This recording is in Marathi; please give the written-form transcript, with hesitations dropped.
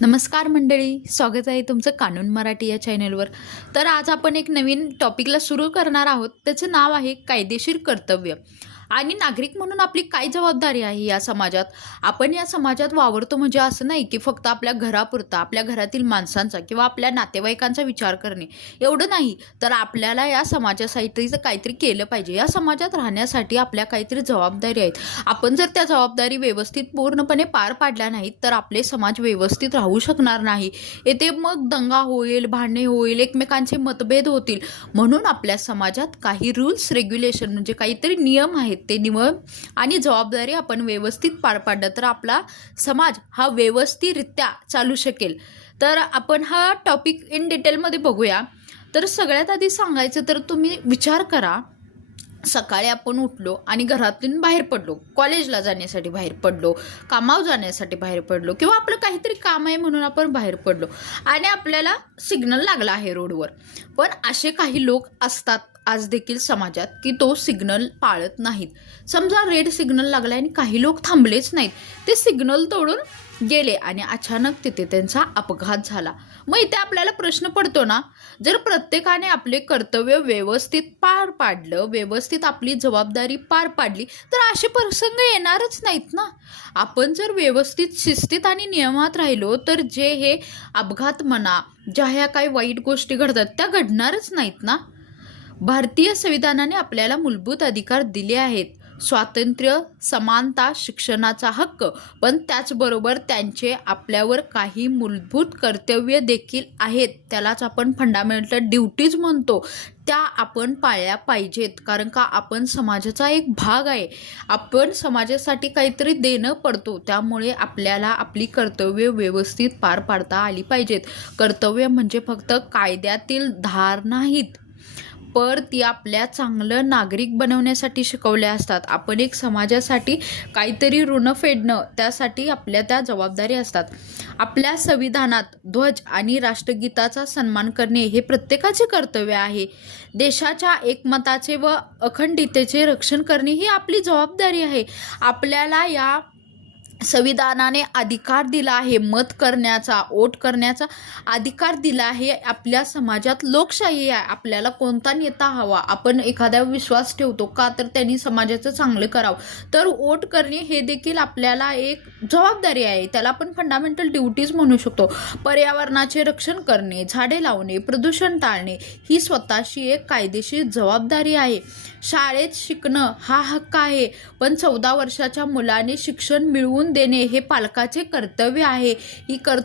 नमस्कार मंडळी, स्वागत आहे तुमचं कानून मराठी या चॅनलवर. तर आज आपण एक नवीन टॉपिकला सुरू करणार आहोत. त्याचं नाव आहे कायदेशीर कर्तव्य. आणि नागरिक म्हणून आपली काय जबाबदारी आहे या समाजात. आपण या समाजात वावरतो म्हणजे असं नाही की फक्त आपल्या घरापुरता, आपल्या घरातील माणसांचा किंवा आपल्या नातेवाईकांचा विचार करणे एवढं नाही, तर आपल्याला या समाजासाठीचं काहीतरी केलं पाहिजे. या समाजात राहण्यासाठी आपल्या काहीतरी जबाबदारी आहेत. आपण जर त्या जबाबदारी व्यवस्थित पूर्णपणे पार पाडल्या नाहीत तर आपले समाज व्यवस्थित राहू शकणार नाही. येथे मग दंगा होईल, भांडणे होईल, एकमेकांचे मतभेद होतील. म्हणून आपल्या समाजात काही रूल्स रेग्युलेशन म्हणजे काहीतरी नियम आहेत. ते नियम आणि जबाबदारी आपण व्यवस्थित पार पाडलं तर आपला समाज हा व्यवस्थितरित्या चालू शकेल. तर आपण हा टॉपिक इन डिटेलमध्ये बघूया. तर सगळ्यात आधी सांगायचं तर तुम्ही विचार करा, सकाळी आपण उठलो आणि घरातून बाहेर पडलो, कॉलेजला जाण्यासाठी बाहेर पडलो, कामावर जाण्यासाठी बाहेर पडलो किंवा आपलं काहीतरी काम आहे म्हणून आपण बाहेर पडलो आणि आपल्याला सिग्नल लागला आहे रोडवर. पण असे काही लोक असतात आज देखील समाजात की तो सिग्नल पाळत नाहीत. समजा रेड सिग्नल लागला आणि काही लोक थांबलेच नाहीत, ते सिग्नल तोडून गेले आणि अचानक तिथे त्यांचा अपघात झाला. मग इथे आपल्याला प्रश्न पडतो ना, जर प्रत्येकाने आपले कर्तव्य व्यवस्थित पार पाडलं, व्यवस्थित आपली जबाबदारी पार पाडली तर असे प्रसंग येणारच नाहीत ना. आपण जर व्यवस्थित शिस्तीत आणि नियमात राहिलो तर जे हे अपघात म्हणा, ज्या ह्या काही वाईट गोष्टी घडतात त्या घडणारच नाहीत ना. भारतीय संविधानाने आपल्याला मूलभूत अधिकार दिले आहेत. स्वातंत्र्य, समानता, शिक्षणाचा हक्क, पण त्याचबरोबर त्यांचे आपल्यावर काही मूलभूत कर्तव्य देखील आहेत. त्यालाच आपण फंडामेंटल ड्युटीज म्हणतो. त्या आपण पाळल्या पाहिजेत, कारण का आपण समाजाचा एक भाग आहे. आपण समाजासाठी काहीतरी देणं पडतो, त्यामुळे आपल्याला आपली कर्तव्य व्यवस्थित पार पाडता आली पाहिजेत. कर्तव्य म्हणजे फक्त कायद्यातील धार नाहीत, पर ती आपल्या चांगलं नागरिक बनवण्यासाठी शिकवल्या असतात. आपण एक समाजासाठी काहीतरी ऋण फेडणं, त्यासाठी आपल्या त्या जबाबदारी असतात. आपल्या संविधानात ध्वज आणि राष्ट्रगीताचा सन्मान करणे हे प्रत्येकाचे कर्तव्य आहे. देशाच्या एकमताचे व अखंडिततेचे रक्षण करणे ही आपली जबाबदारी आहे. आपल्याला या संविधानाने अधिकार दिला आहे, मत करण्याचा, वोट करण्याचा अधिकार दिला आहे. आपल्या समाजात लोकशाही आहे. आपल्याला कोणता नेता हवा, आपण एखाद्यावर विश्वास ठेवतो का, तर त्यांनी समाजाचं चांगलं करावं, तर वोट करणे हे देखील आपल्याला एक जबाबदारी आहे. त्याला आपण फंडामेंटल ड्युटीज म्हणू शकतो. पर्यावरणाचे रक्षण करणे, झाडे लावणे, प्रदूषण टाळणे ही स्वतःशी एक कायदेशीर जबाबदारी आहे. शाळेत शिकणं हा हक्क आहे, पण 14 वर्षाच्या मुलाने शिक्षण मिळवून देणे हे पालकाचे कर्तव्य आहे. ही